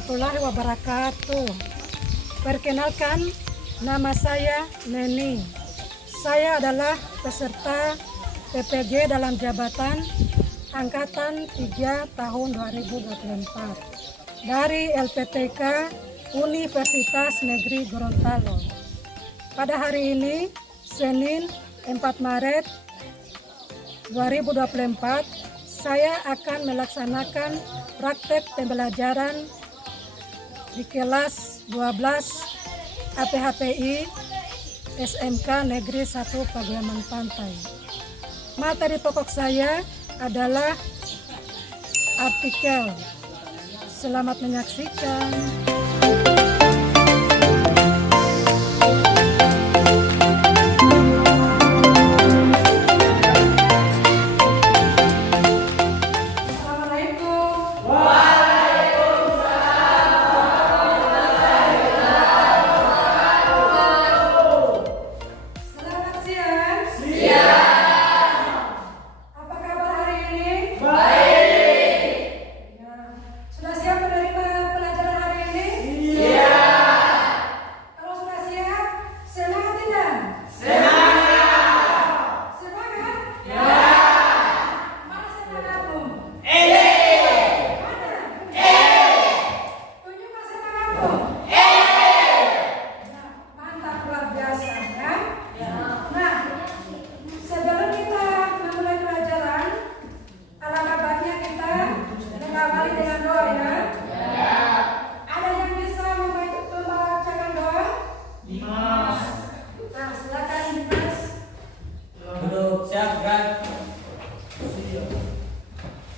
warahmatullahi wabarakatuh. Perkenalkan, nama saya Neni. Saya adalah peserta PPG dalam jabatan Angkatan 3 tahun 2024 dari LPTK Universitas Negeri Gorontalo. Pada hari ini, Senin 4 Maret 2024, saya akan melaksanakan praktek pembelajaran di kelas 12 APHPI SMK Negeri 1 Pagiaman Pantai. Materi pokok saya adalah artikel. Selamat menyaksikan.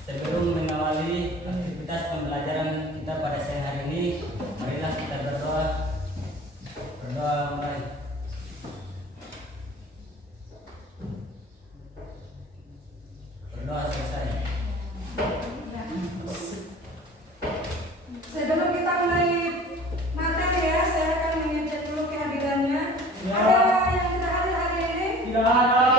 Sebelum mengawali aktivitas pembelajaran kita pada siang hari ini, marilah kita berdoa. Berdoa mulai. Berdoa selesai. Sebelum kita mulai materi ya, saya akan mengecek dulu kehadirannya. Ada yang tidak hadir hari ini? Tidak ada.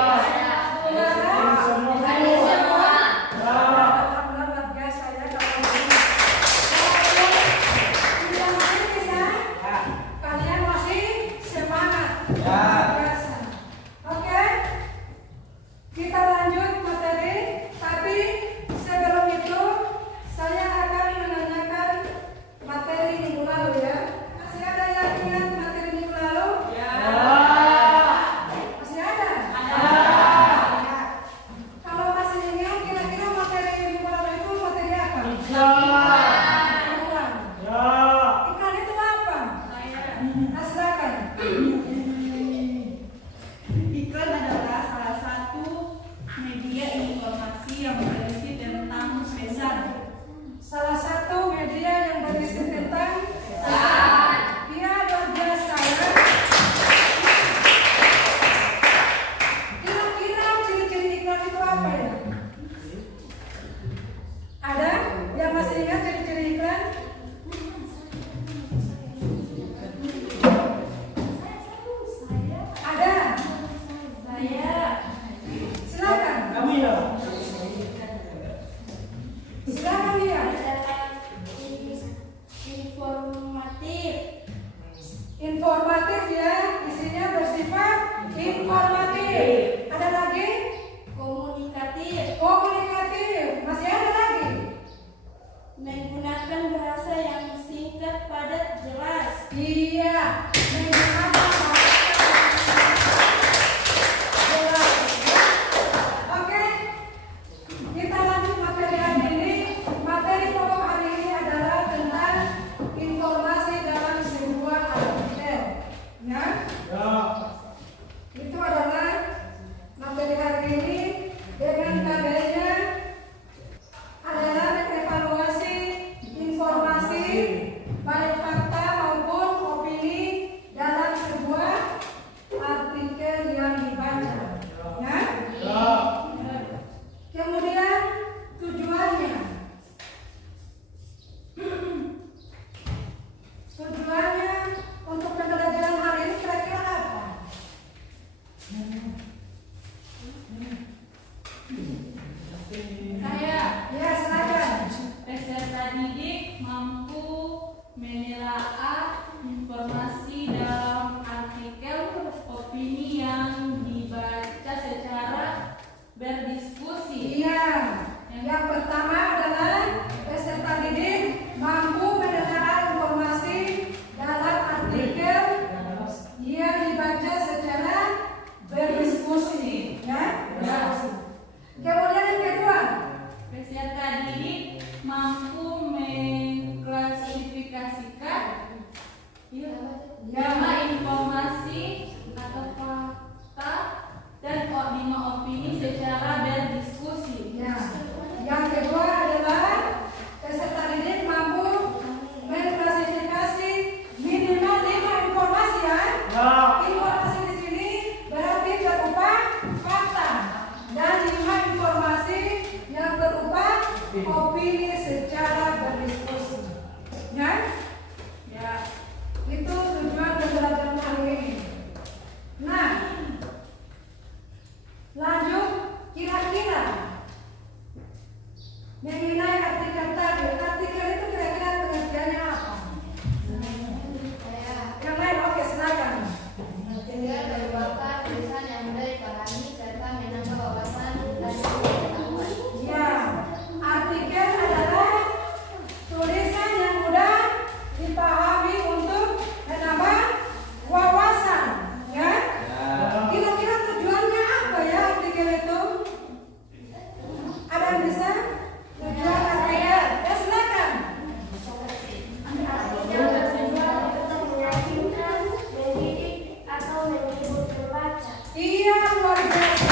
Iya, luar biasa.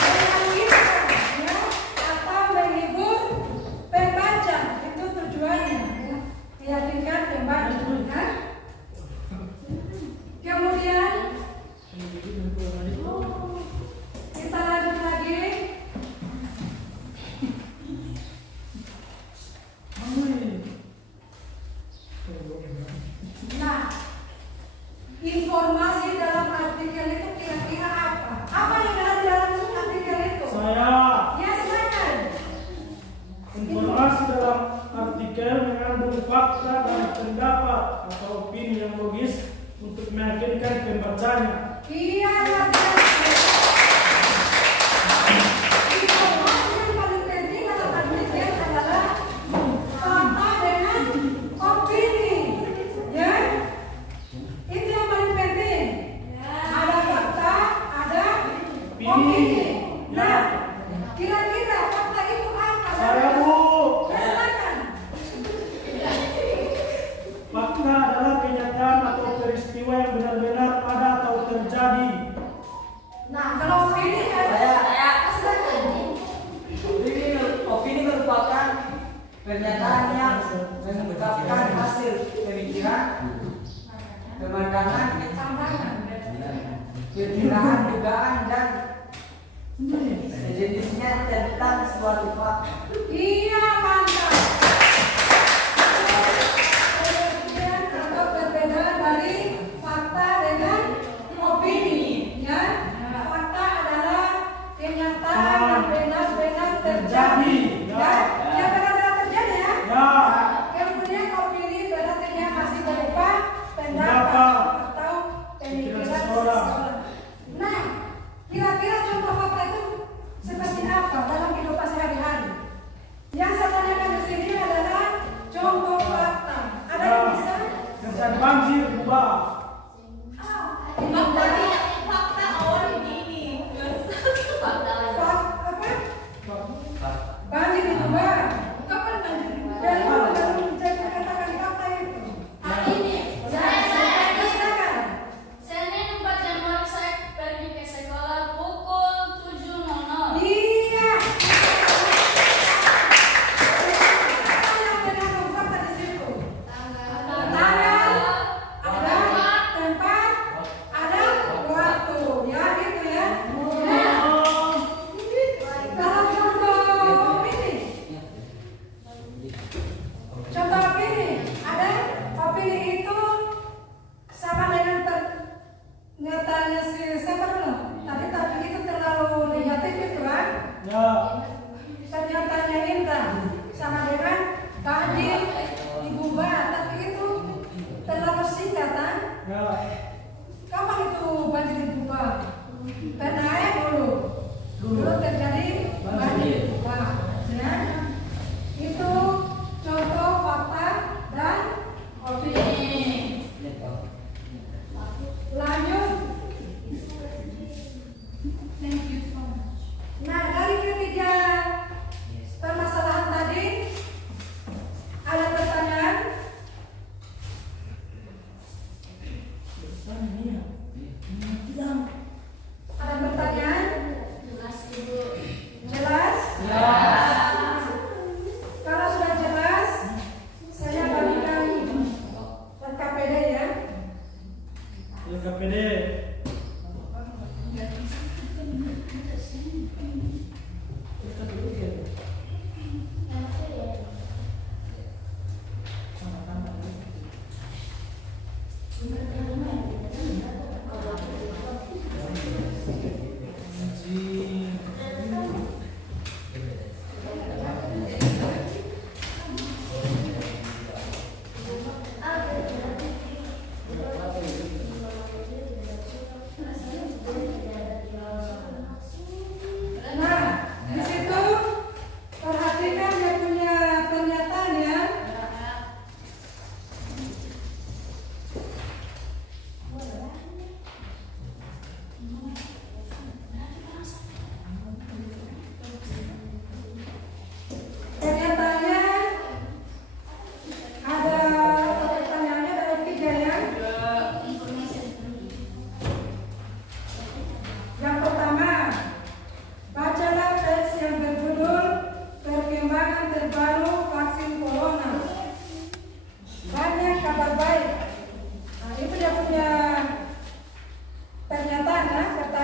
Menyakinkan, ya, atau menghibur pembaca, itu tujuannya, ya. Meyakinkan pembaca, ya. Kemudian kita lanjut lagi. Nah, informasi dalam artikel itu kira-kira apa? Apa yang ada di dalam artikel itu? Saya. Ya, silakan. Informasi dalam artikel mengandung fakta dan pendapat atau opini yang logis untuk meyakinkan pembacanya. Iya, luar biasa. Informasi yang paling penting dalam artikel adalah fakta dengan opini. Ya, itu yang paling penting. Ada fakta, ada opini. Nah, kira-kira fakta itu apa? Saya, Bu. Ya, silakan. Fakta adalah kenyataan atau peristiwa yang benar-benar ada atau terjadi. Nah, kalau opini kan? Silakan. Opini merupakan pernyataan yang mengungkapkan hasil pemikiran, pemandangan, Tambahan. perkiraan, dugaan, dan sejenisnya tentang suatu fakta. Iya, mantap. Kemudian atau berbeda dari fakta dengan opini, ya. Fakta adalah kenyataan yang benar-benar terjadi, ya. Yang benar-benar terjadi, ya. Ya. Kemudian opini berarti yang masih berupa pendapat atau pemikiran seseorang. Nah, kira-kira contoh fakta itu seperti apa dalam kehidupan sehari-hari? Yang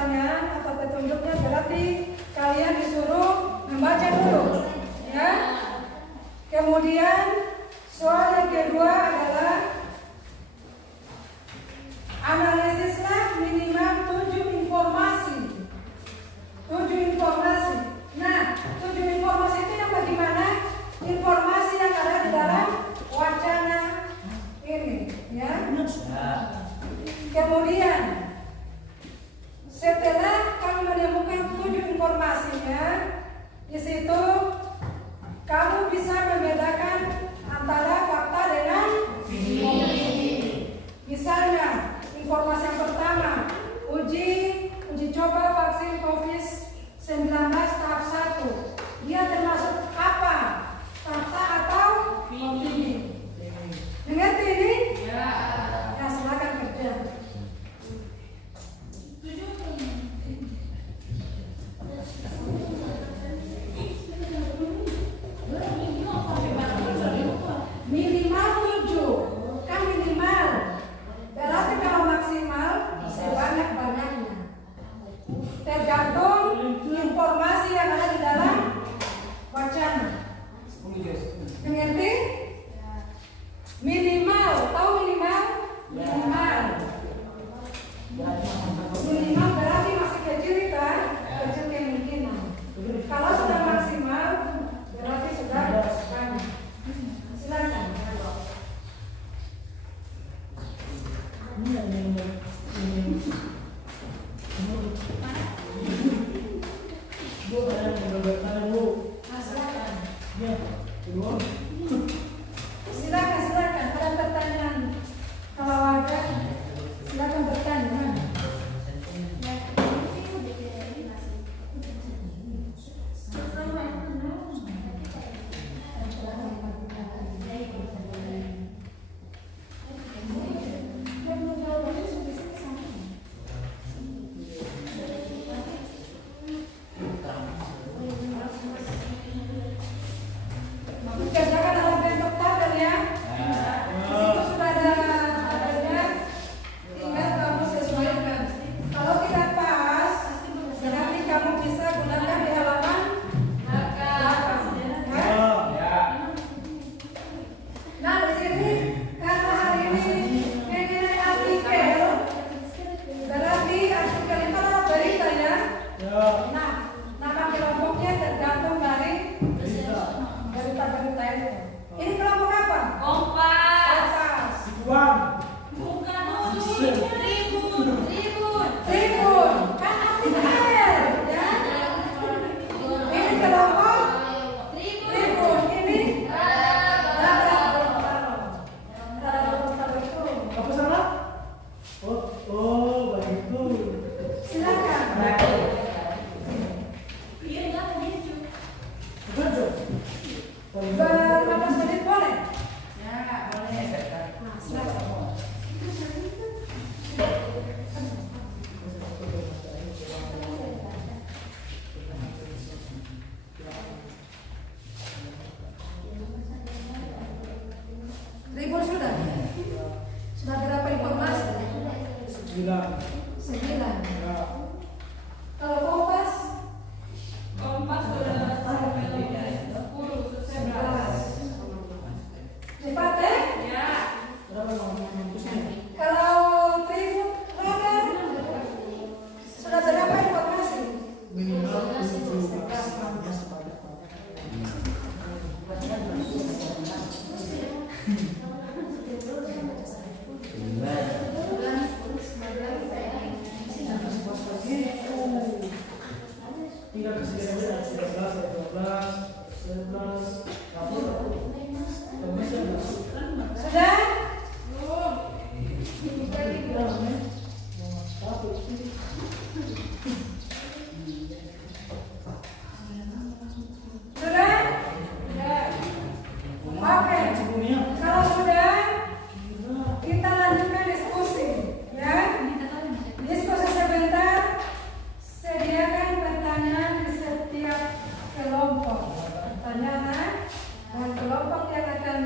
pertanyaan atau petunjuknya berarti kalian disuruh membaca dulu, ya. Kemudian soal yang kedua adalah analisislah minimal 7 informasi. 7 informasi. Nah, 7 informasi itu yang bagaimana? Informasi yang ada di dalam wacana ini, ya. Kemudian setelah kamu menemukan 7 informasinya, di situ kamu bisa membedakan antara fakta dengan opini. Misalnya, informasi yang pertama, uji coba vaksin COVID-19 tahap 1. Dia termasuk apa? Fakta atau opini? Mengerti ini? Ya. Ya, silakan kerja. Minimal 7, kan minimal. Berarti kalau maksimal sebanyak-banyaknya. Tergantung informasi yang ada di dalam wacana. Mengerti? Minimal, tahu minimal? Minimal. Minimal berarti masih kecil kan? Kecil kemungkinan. Kalau sudah maksimal berarti sudah banyak. Silakan. Silakan. Ada pertanyaan? Kalau ada, silakan bertanya. Kerjakan dalam bentuk tabel ya. Di situ sudah ada tabelnya, tinggal kamu sesuaikan. Kalau tidak pas, berarti kamu bisa gunakan di halaman belakang. Ya. Nah, di sini karena hari ini mengenai artikel, berarti artikel itu adalah berita ya. Nah, nama kelompoknya tergantung dari berita-berita itu. Ini kelompok apa? Kompas. Tribun. Kan artikel, ya. Ini kelompok Tribun. Ini Apa salah? Oh, begitu. silakan. Ber-15 menit boleh? Ya, boleh. Nah, silakan. Tribun sudah? Sudah berapa informasi? 9. 9. Ya. Kalau Kompas? Sudah 11. Cepat ya? ya. Kalau Tribun Radar sudah berapa informasi? Minimal 7. Tinggal kesediaan aja 13, 12, 11, Sudah? Sudah? Oke. Kalau sudah, kita lanjutkan diskusi, ya. Diskusi sebentar. Sediakan pertanyaan di setiap kelompok. Pertanyaan dan kelompok yang akan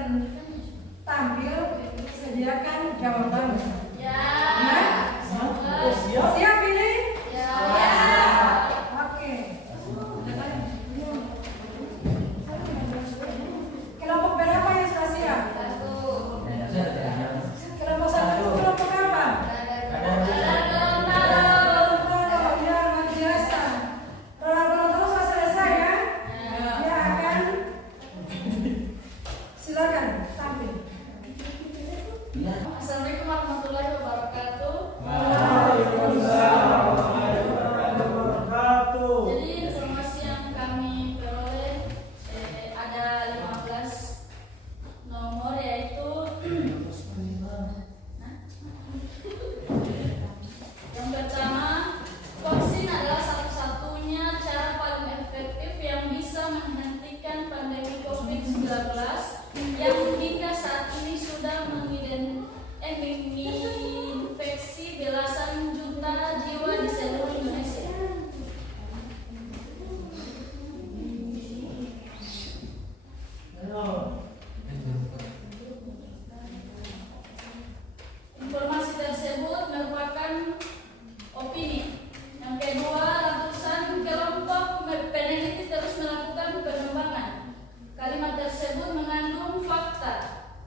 tampil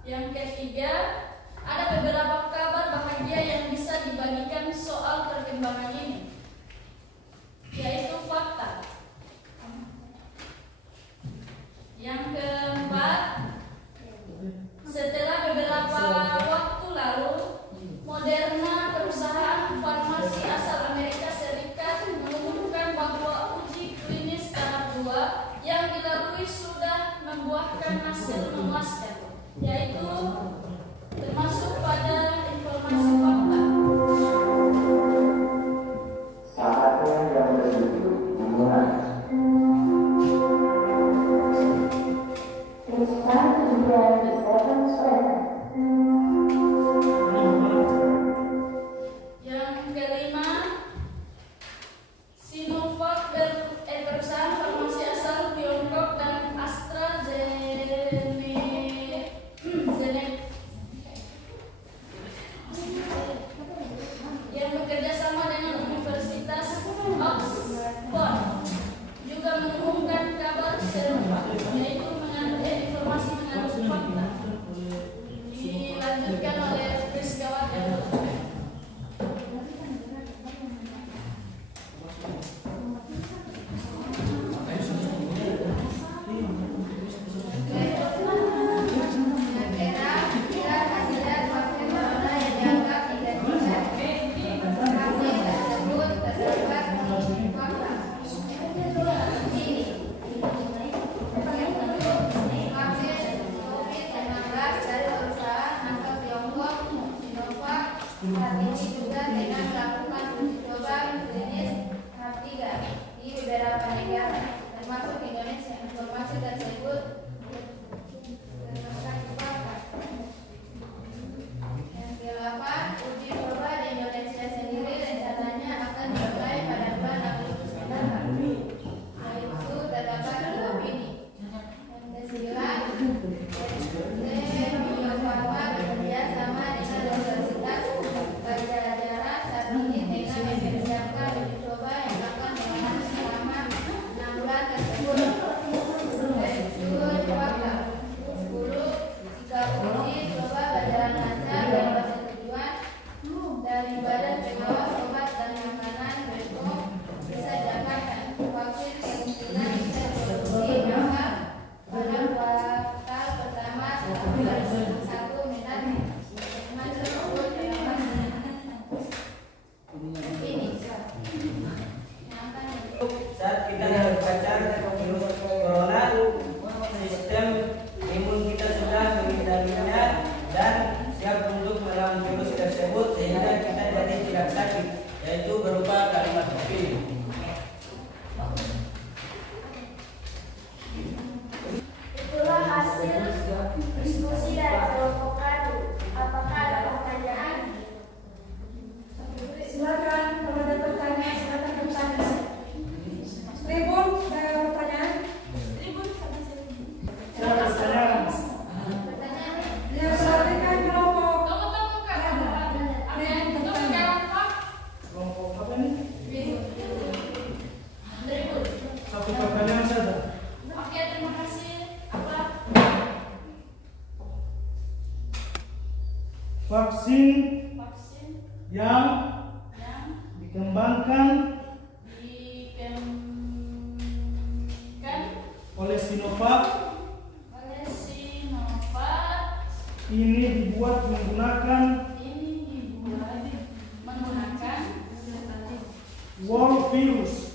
Yang ketiga, ada beberapa kabar bahagia yang bisa dibagikan soal perkembangan ini, yaitu fakta. Yang keempat, setelah beberapa waktu lalu, Moderna, perusahaan farmasi asal Amerika Serikat, mengumumkan bahwa uji klinis tahap 2 yang dilalui sudah membuahkan hasil memuaskan, yaitu termasuk pada informasi fakta. Yang kelima, Sinovac perusahaan farmasi asal Tiongkok dan yang bekerja sama dengan Universitas Oxford juga mengumumkan kabar serupa, yaitu informasi mengandung fakta. Dilanjutkan oleh Chris Gawat. Saat ini juga tengah melakukan uji coba klinis tahap 3 di beberapa negara, termasuk Indonesia. Informasi tersebut yang ke-8, uji coba di Indonesia sendiri rencananya akan dimulai pada bulan Agustus mendatang. Yaitu terdapat 2 opini. Yang ke-9, Bio Farma bekerja sama dengan Universitas Pajajaran saat ini tengah mempersiapkan uji coba yang akan dilakukan selama 6 bulan tersebut. Yaitu fakta 10, jika uji coba berjalan lancar dan persetujuan dari Badan Pengawas Obat dan Makanan BPOM bisa diangkatkan, vaksin kemungkinan bisa diproduksi awal pada kuartal pertama tahun 2021 mendatang. Saat kita berkaca virus corona, sistem imun kita sudah menghindarinya dan siap untuk melawan virus tersebut sehingga kita jadi tidak sakit, yaitu berupa kalimat opini. Itulah hasil diskusi dari kelompok Radu. Apakah ada pertanyaan? Silakan, kalau ada pertanyaan silakan bertanya. Tribun, ada pertanyaan? Tribun sama sekali. Saya pertanyaan. Pertanyaan? Ya, berarti kan kelompok. Tunggu Kak. Tunggu Kak. Kelompok apa nih? Tribun. Satu pertanyaan saja. Oke, terima kasih. Apa? Vaksin Vaksin yang yang dikembangkan dikembangkan oleh Sinovac oleh Sinovac ini dibuat menggunakan ini dibuat menggunakan whole virus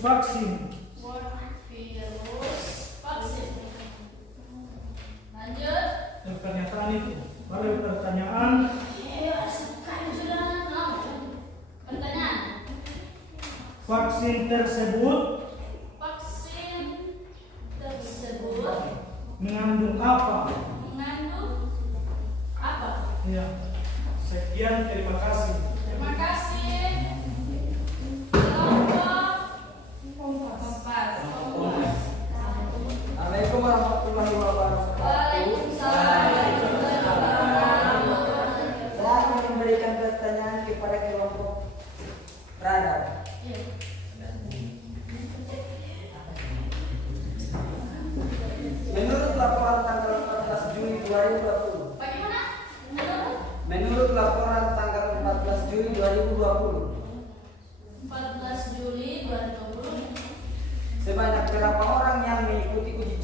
vaksin. World virus vaksin. Lanjut. Dan pernyataan itu baru pertanyaan. Ya, sekarang sudah tahu. Pertanyaan. Vaksin tersebut Vaksin tersebut mengandung apa? mengandung apa? Ya. Sekian, terima kasih. Terima kasih. Kelompok Kompas. Assalamualaikum warahmatullahi wabarakatuh. Waalaikumsalam. Saya akan memberikan pertanyaan kepada kelompok radar. Ya. Menurut laporan tanggal 14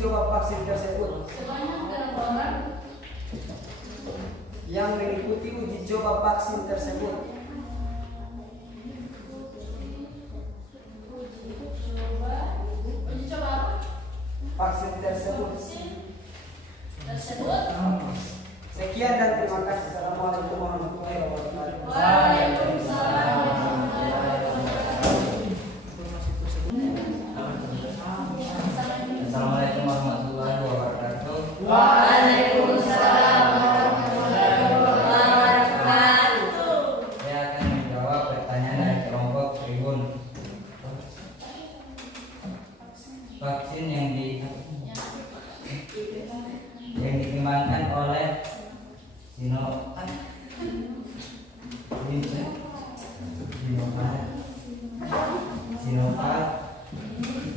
coba vaksin tersebut. Sebanyak berapa orang? Yang mengikuti uji coba vaksin tersebut. Uji coba apa? Vaksin tersebut. Tersebut. Sekian dan terima kasih. Assalamualaikum warahmatullahi wabarakatuh. Waalaikumsalam. Assalamualaikum warahmatullahi wabarakatuh. Waalaikumsalam warahmatullahi wabarakatuh. Saya akan menjawab pertanyaan dari kelompok Tribun. Vaksin yang dikembangkan oleh Sinovac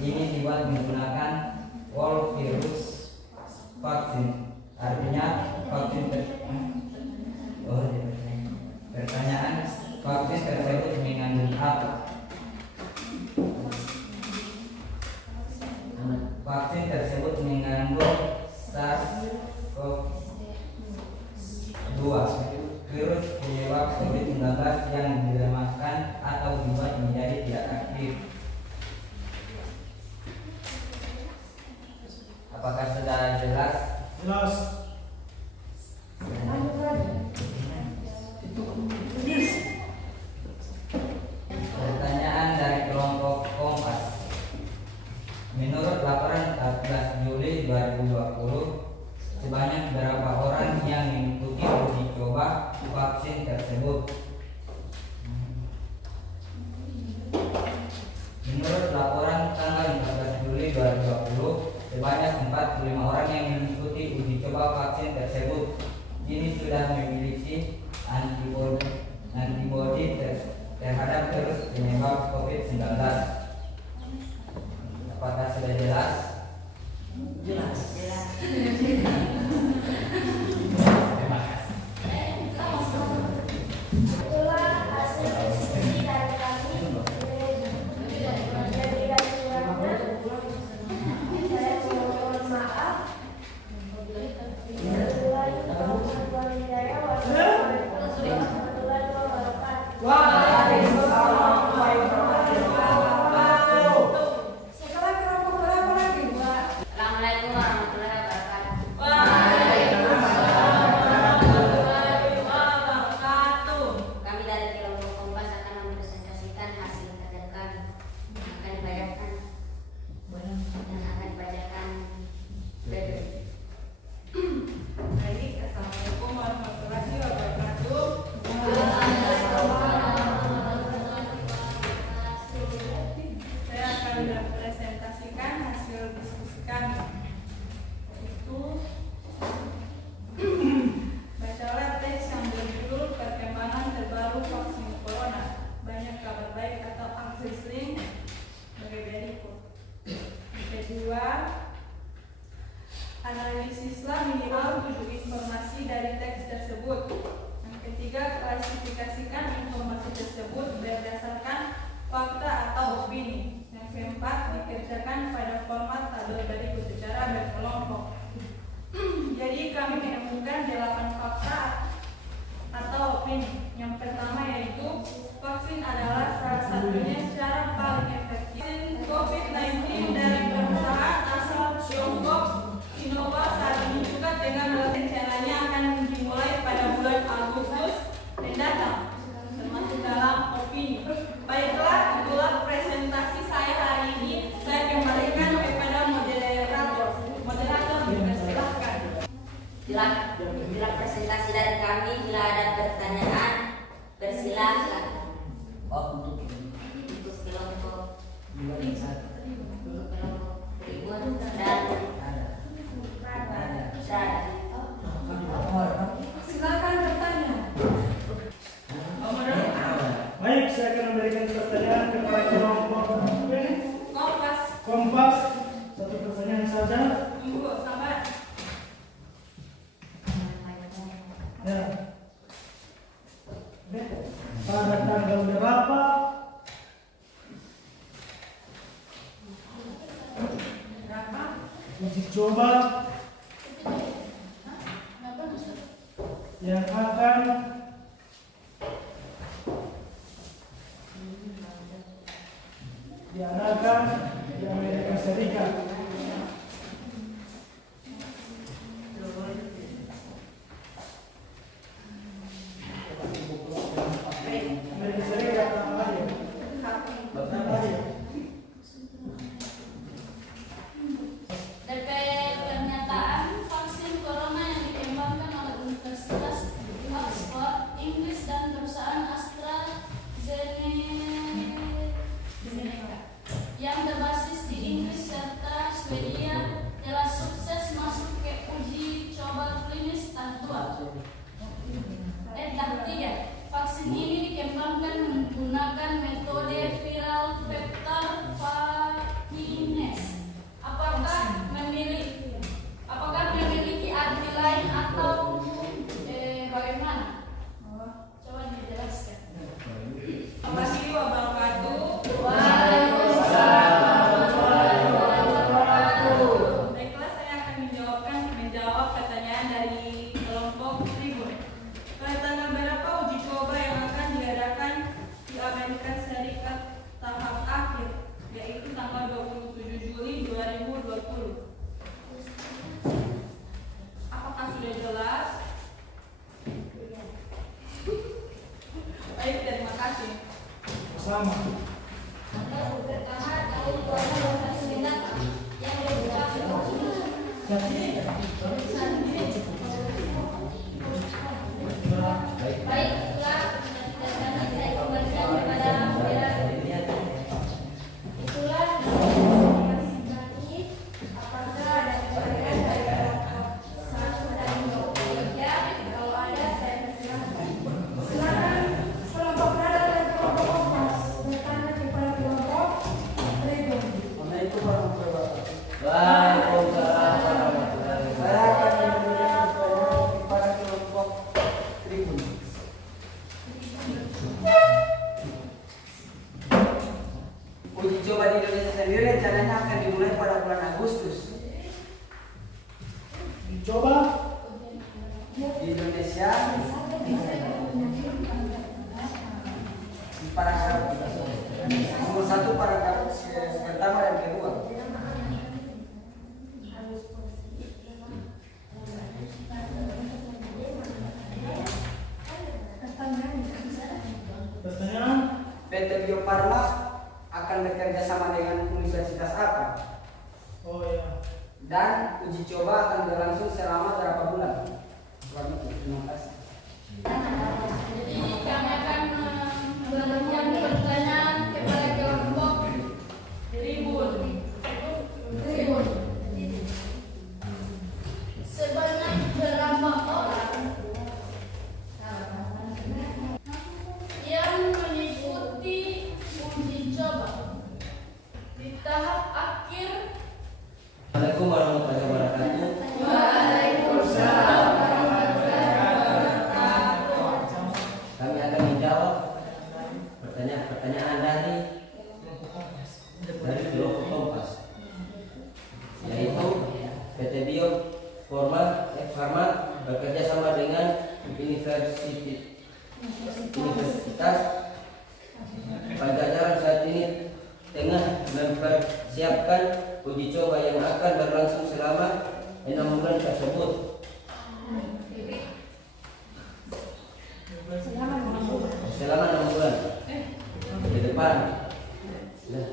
ini dibuat menggunakan whole virus vaksin. Artinya vaksin pertanyaan vaksin tersebut mengandung apa? Vaksin tersebut mengandung SARS-CoV-2, virus penyebab COVID-19 yang dilemahkan atau dibuat menjadi tidak aktif. Apakah sudah jelas? Jelas. Pertanyaan dari kelompok Kompas. Menurut laporan 14 Juli 2020, sebanyak berapa orang yang mengikuti uji coba vaksin tersebut? Menurut laporan tanggal 14 Juli 2020, sebanyak 45 orang yang mengikuti uji coba vaksin tersebut. Ini sudah memiliki antibodi terhadap virus penyebab COVID-19. Apakah sudah jelas? Jelas. Itulah hasil diskusi dari kami. Jadi dan kurangnya, saya mohon maaf. Wassalamualaikum warahmatullahi wabarakatuh. Waalaikumsalam warahmatullahi wabarakatuh. Setelah kelompok berapa lagi? Assalamualaikum warahmatullahi wabarakatuh. Kami dari kelompok Kompas akan mempresentasikan hasil kerja kami. Akan dibacakan dan akan dibacakan. Baik, assalamualaikum warahmatullahi wabarakatuh. Saya akan mempresentasikan hasil diskusi kami. Yaitu bacalah teks yang berjudul perkembangan terbaru vaksin corona. Banyak kabar baik atau akses link sebagai berikut. Yang kedua, analisislah minimal 7 informasi dari teks tersebut. Yang ketiga, klasifikasikan informasi tersebut berdasarkan fakta atau opini. Yang keempat, dikerjakan pada format tabel berikut secara berkelompok. Jadi kami menemukan 8 fakta atau opini. Yang pertama yaitu vaksin adalah salah satunya cara paling efektif. Vaksin COVID-19 dari perusahaan asal Tiongkok Sinovac saat ini juga dengan rencananya akan dimulai pada bulan Agustus mendatang, termasuk dalam opini. Baiklah, itulah presentasi saya hari ini. Saya kembalikan kepada moderator. Moderator, dipersilahkan. Bila presentasi dari kami, bila ada pertanyaan, persilahkan. Untuk kelompok Tribun dan Silakan bertanya. Baik, saya akan memberikan pertanyaan kepada kelompok Kompas. Satu pertanyaan saja. Tunggu, sabar. Ya. Pada tanggal berapa Berapa? uji coba yang akan diadakan di Amerika Serikat. Amerika Serikat apa aja? Apa aja? Terkait pernyataan vaksin corona yang dikembangkan oleh Universitas Oxford, Inggris dan perusahaan AstraZeneca yang berbasis di Inggris serta Swedia telah sukses masuk ke uji coba klinis tahap 2. Tahap 3. Vaksin ini dikembangkan menggunakan metode viral vector vaginase. Apakah memiliki arti lain atau bagaimana? Coba dijelaskan. Assalamualaikum wabarakatuh. Baiklah, saya akan menjawab pertanyaan dari kelompok Tribun. Pada tanggal berapa uji coba yang akan diadakan di Amerika Serikat tahap akhir, yaitu tanggal 27 Juli 2020. Apakah sudah jelas? Baik, terima kasih. Sama. Baiklah, dan kami saya kembalikan kepada Itulah kami. Apakah ada pertanyaan dari kelompok 1 dan 2? Ya, kalau ada saya persilahkan. Silakan kelompok Nada dan kelompok Kompas bertanya kepada kelompok Tribun. Assalamualaikum warahmatullahi wabarakatuh. Waalaikumsalam warahmatullahi Saya akan wabarakatuh. memberikan pertanyaan kepada kelompok Tribun. Uji coba di Indonesia sendiri rencananya akan dimulai pada bulan Agustus. Coba Di Indonesia di paragraf nomor 1 paragraf pertama dan kedua. pertanyaan. PT Bio Farma akan bekerja sama dengan universitas apa? Oh ya. Dan uji coba akan berlangsung selama berapa bulan? Terima kasih. Jadi kami akan memberikan pertanyaan kepada kelompok Tribun. Sebanyak berapa orang yang mengikuti uji coba di tahap akhir? Assalamualaikum warahmatullahi wabarakatuh. Kami akan menjawab pertanyaan dari kelompok Kompas, yaitu PT Bio Farma bekerja sama dengan Universitas Pajajaran saat ini tengah mempersiapkan uji coba yang akan berlangsung selama 6 bulan tersebut. Selama 6 bulan ke depan. Nah.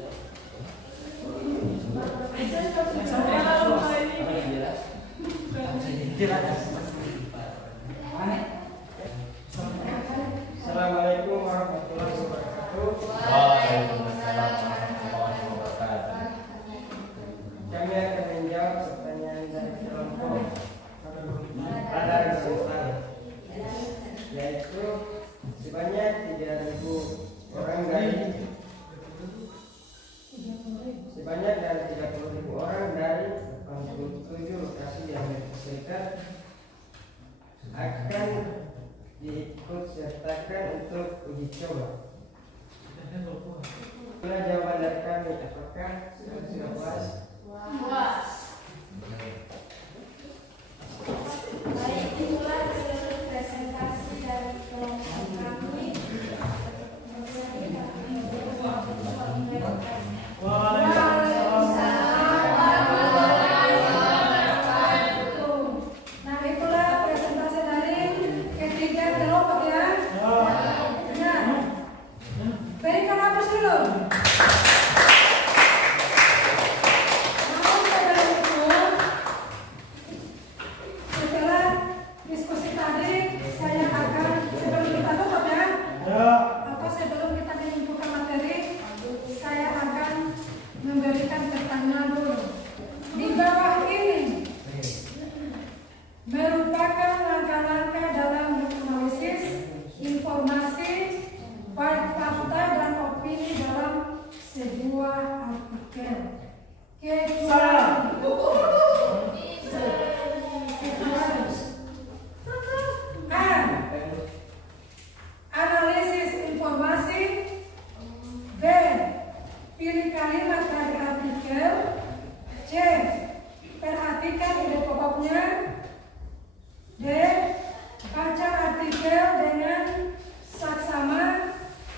Assalamualaikum warahmatullahi wabarakatuh. Waalaikumsalam warahmatullahi wabarakatuh. Kami akan menjawab pertanyaan dari kelompok radar sosial, yaitu sebanyak 3.000 orang dari 30.000 orang dari 47 lokasi di Amerika Serikat akan diikut sertakan untuk uji coba. Inilah jawaban dari kami. Apakah sudah puas? Puas. Berikan aplaus dulu. Mau saudara itu, setelah diskusi tadi, saya akan sebelum kita tutup ya, Ya. atau sebelum kita menyimpulkan materi, saya akan memberikan pertanyaan dulu. Di bawah ini merupakan langkah-langkah dalam menganalisis informasi baik fakta dan opini dalam sebuah artikel. A. Analisis informasi. B. Pilih kalimat dari artikel. C. Perhatikan ide pokoknya. D. Baca artikel dengan saksama.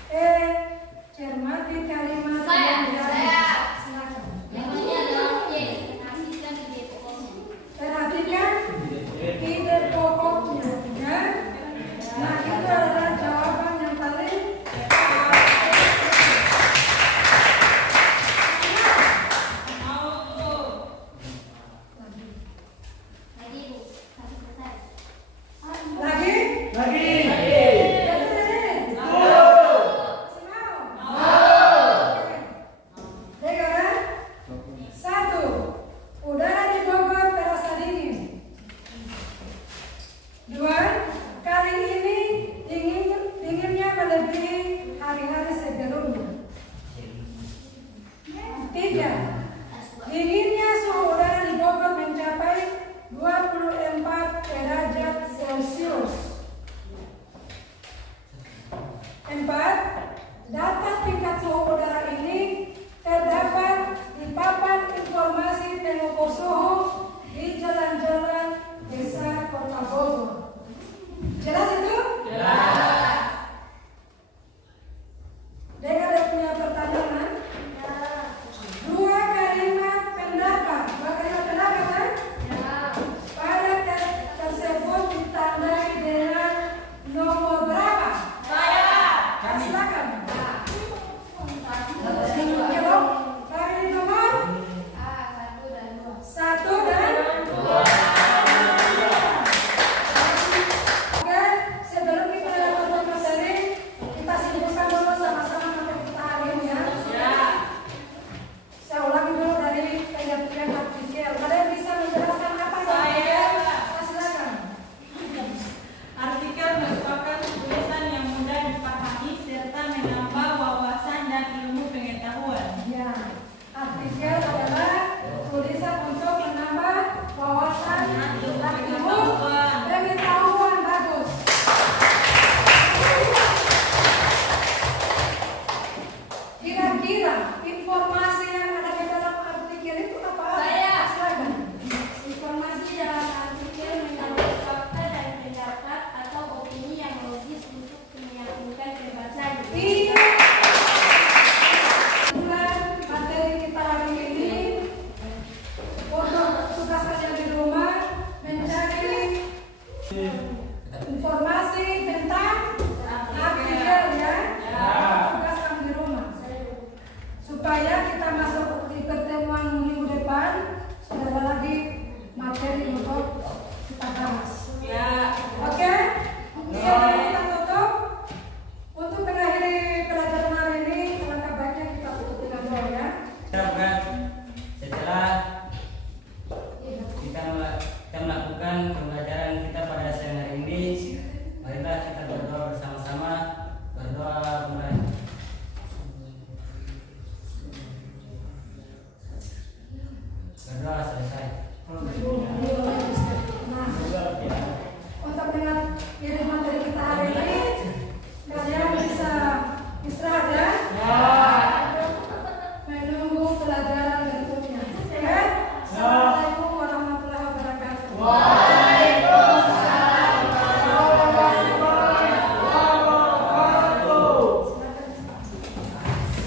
E. Cermati kalimat yang silakan. Jawabannya adalah C. Perhatikan ide pokoknya. Perhatikan ide pokoknya, ya. Nah, itu adalah jawaban yang paling Lagi Bu, satu selesai. lagi. Lagi. Satu, udara di Bogor terasa dingin. Dua, kali ini dinginnya melebihi hari-hari sebelumnya. Tiga, dinginnya suhu udara di Bogor mencapai 24 derajat Celcius. 4. Data tingkat suhu udara ini terdapat di papan informasi pengukur suhu di jalan-jalan desa Kota Bogor. Jelas itu? Jelas. Dengar ada punya pertanyaan? Dua kalimat pendapat. Kan? Pada tes tersebut ditandai dengan nomor berapa? Silakan. Jawab. Dari nomor 1 dan 2. Oke, sebelum kita lanjut materi, kita simpulkan dulu sama-sama materi kita hari ini ya. Saya ulangi dulu dari pengertian artikel. Ada yang bisa menjelaskan apa itu artikel? Silakan. Artikel merupakan tulisan yang mudah dipahami serta menambah wawasan dan ilmu pengetahuan. Ya, artikel adalah tulisan untuk menambah wawasan dan ilmu pengetahuan. Bagus. Kira-kira informasi yang ada di dalam artikel itu apa? Silakan. Informasi dalam artikel mencakup fakta dan pendapat atau opini yang logis untuk meyakinkan pembaca. Iya. Materi kita hari ini untuk tugas kalian di rumah mencari informasi tentang artikel ya. Tugas kamu di rumah supaya kita masuk di pertemuan minggu depan sudah ada lagi materi untuk kita bahas. Oke? Sebelum kita tutup, untuk mengakhiri pelajaran hari ini, alangkah baiknya kita tutup dengan doa ya. Setelah kita melakukan pembelajaran kita pada siang hari ini, marilah kita berdoa bersama-sama. Berdoa mulai. Berdoa selesai.